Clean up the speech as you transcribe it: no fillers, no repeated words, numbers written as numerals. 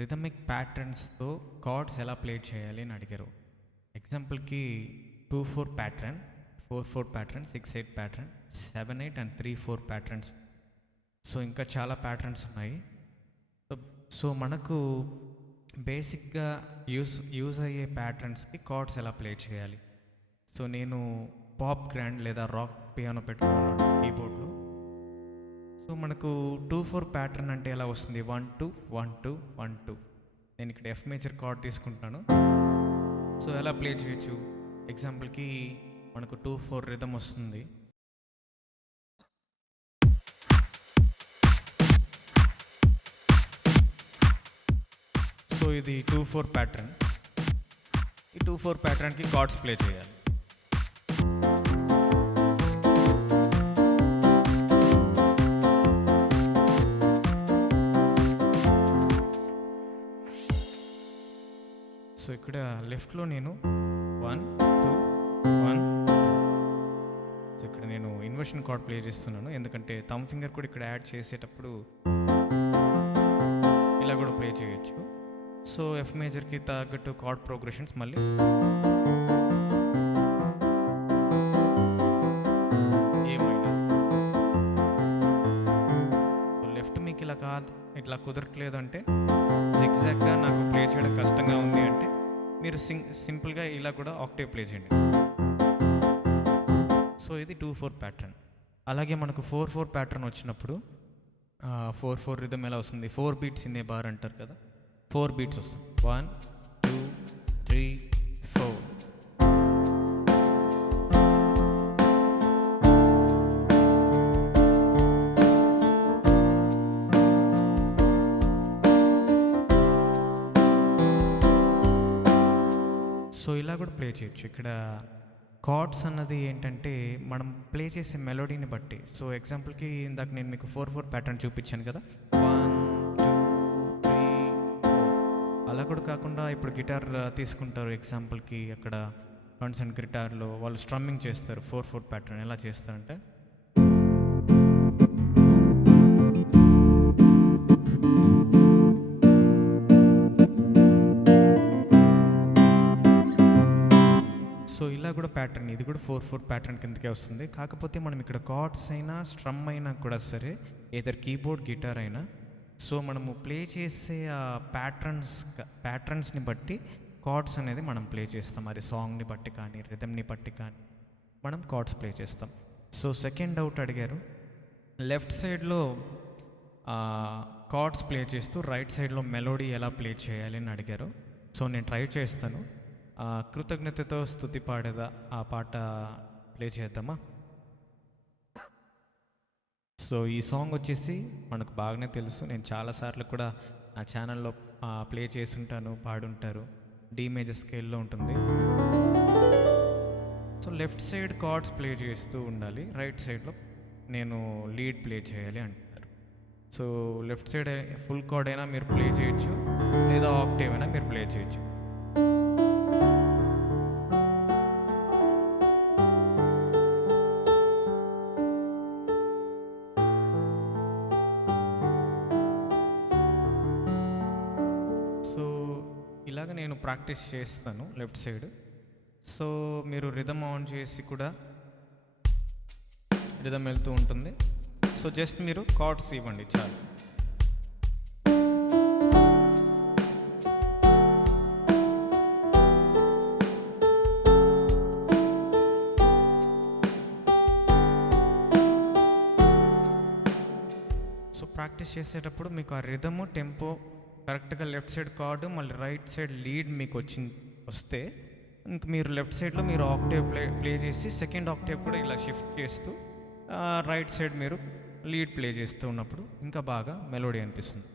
Rhythmic ప్యాటర్న్స్తో cards ఎలా play చేయాలి అని అడిగారు. ఎగ్జాంపుల్కి 2-4 pattern, 4-4 pattern, 6-8 pattern, 7-8 and 3-4 patterns. So ఇంకా చాలా ప్యాటర్న్స్ ఉన్నాయి. సో మనకు బేసిక్గా యూజ్ అయ్యే ప్యాటర్న్స్కి కార్డ్స్ ఎలా ప్లే చేయాలి. సో నేను పాప్ గ్రాండ్ లేదా రాక్ పియానో పెట్టుకున్నాను కీబోర్డ్లో. సో మనకు 2-4 ప్యాటర్న్ అంటే ఎలా వస్తుంది, 1-2 1-2 1-2. నేను ఇక్కడ ఎఫ్ మేజర్ కార్డ్ తీసుకుంటున్నాను. సో ఎలా ప్లే చేయొచ్చు, ఎగ్జాంపుల్కి మనకు 2-4 రిథమ్ వస్తుంది. సో ఇది 2-4 ప్యాటర్న్. ఈ 2-4 ప్యాటర్న్కి కార్డ్స్ ప్లే చేయాలి. సో ఇక్కడ లెఫ్ట్లో నేను 1-2 1-2. సో ఇక్కడ నేను ఇన్వర్షన్ కార్డ్ ప్లే చేస్తున్నాను, ఎందుకంటే థంబ్ ఫింగర్ కూడా ఇక్కడ యాడ్ చేసేటప్పుడు ఇలా కూడా ప్లే చేయొచ్చు. సో ఎఫ్ మేజర్కి తగ్గట్టు కార్డ్ ప్రోగ్రెషన్స్ మళ్ళీ ఏమైనా. సో లెఫ్ట్ మీకు ఇలా ఇట్లా కుదరట్లేదు అంటే, జిగ్జాగ్గా నాకు ప్లే చేయడం కష్టంగా ఉంది అంటే మీరు సింపుల్గా ఇలా కూడా ఆక్టేవ్ ప్లే చేయండి. సో ఇది 2-4 ప్యాటర్న్. అలాగే మనకు 4-4 ప్యాటర్న్ వచ్చినప్పుడు 4-4 రిథమ్ ఎలా వస్తుంది, 4 బీట్స్ ఇన్ ఏ బార్ అంటారు కదా, 4 బీట్స్ వస్తుంది. 1 2 3 4. సో ఇలా కూడా ప్లే చేయొచ్చు. ఇక్కడ కార్డ్స్ అన్నది ఏంటంటే మనం ప్లే చేసే మెలోడీని బట్టి. సో ఎగ్జాంపుల్కి ఇందాక నేను మీకు 4-4 ప్యాటర్న్ చూపించాను కదా, 1 2 3 4. అలా కూడా కాకుండా ఇప్పుడు గిటార్ తీసుకుంటారు, ఎగ్జాంపుల్కి అక్కడ కన్సర్న్ గిటార్లో వాళ్ళు స్ట్రమ్మింగ్ చేస్తారు. 4-4 ప్యాటర్న్ ఎలా చేస్తారంటే, సో ఇలా కూడా ప్యాటర్న్, ఇది కూడా 4-4 ప్యాటర్న్ కిందకే వస్తుంది. కాకపోతే మనం ఇక్కడ కార్డ్స్ అయినా స్ట్రమ్ అయినా కూడా సరే, ఏదర్ కీబోర్డ్ గిటార్ అయినా, సో మనము ప్లే చేసే ఆ ప్యాటర్న్స్ని బట్టి కార్డ్స్ అనేది మనం ప్లే చేస్తాం. అది సాంగ్ని బట్టి కానీ రిథమ్ని బట్టి కానీ మనం కార్డ్స్ ప్లే చేస్తాం. సో సెకండ్ డౌట్ అడిగారు, లెఫ్ట్ సైడ్లో కార్డ్స్ ప్లే చేస్తూ రైట్ సైడ్లో మెలోడీ ఎలా ప్లే చేయాలి అని అడిగారు. సో నేను ట్రై చేస్తాను. కృతజ్ఞతతో స్తుతి పాడేదా ఆ పాట ప్లే చేద్దామా. సో ఈ సాంగ్ వచ్చేసి మనకు బాగానే తెలుసు, నేను చాలాసార్లు కూడా నా ఛానల్లో ప్లే చేసి ఉంటాను, పాడుంటారు. డి మేజర్ స్కేల్లో ఉంటుంది. So left side cards play చేస్తూ ఉండాలి, రైట్ సైడ్లో నేను లీడ్ ప్లే చేయాలి అంటారు. So left side full card అయినా మీరు ప్లే చేయొచ్చు, లేదా ఆక్టేవ్ అయినా మీరు ప్లే చేయొచ్చు. సో ఇలాగ నేను ప్రాక్టీస్ చేస్తాను లెఫ్ట్ సైడ్. సో మీరు రిథమ్ ఆన్ చేసి కూడా రిథమ్ వెళ్తూ ఉంటుంది. సో జస్ట్ మీరు కార్డ్స్ ఇవ్వండి చాలు. సో ప్రాక్టీస్ చేసేటప్పుడు మీకు ఆ రిథము టెంపో కరెక్ట్గా లెఫ్ట్ సైడ్ కార్డు మళ్ళీ రైట్ సైడ్ లీడ్ మీకు వస్తే ఇంక మీరు లెఫ్ట్ సైడ్లో మీరు ఆక్టేవ్ ప్లే చేసి సెకండ్ ఆక్టేవ్ కూడా ఇలా షిఫ్ట్ చేస్తూ రైట్ సైడ్ మీరు లీడ్ ప్లే చేస్తూ ఉన్నప్పుడు ఇంకా బాగా మెలోడీ అనిపిస్తుంది.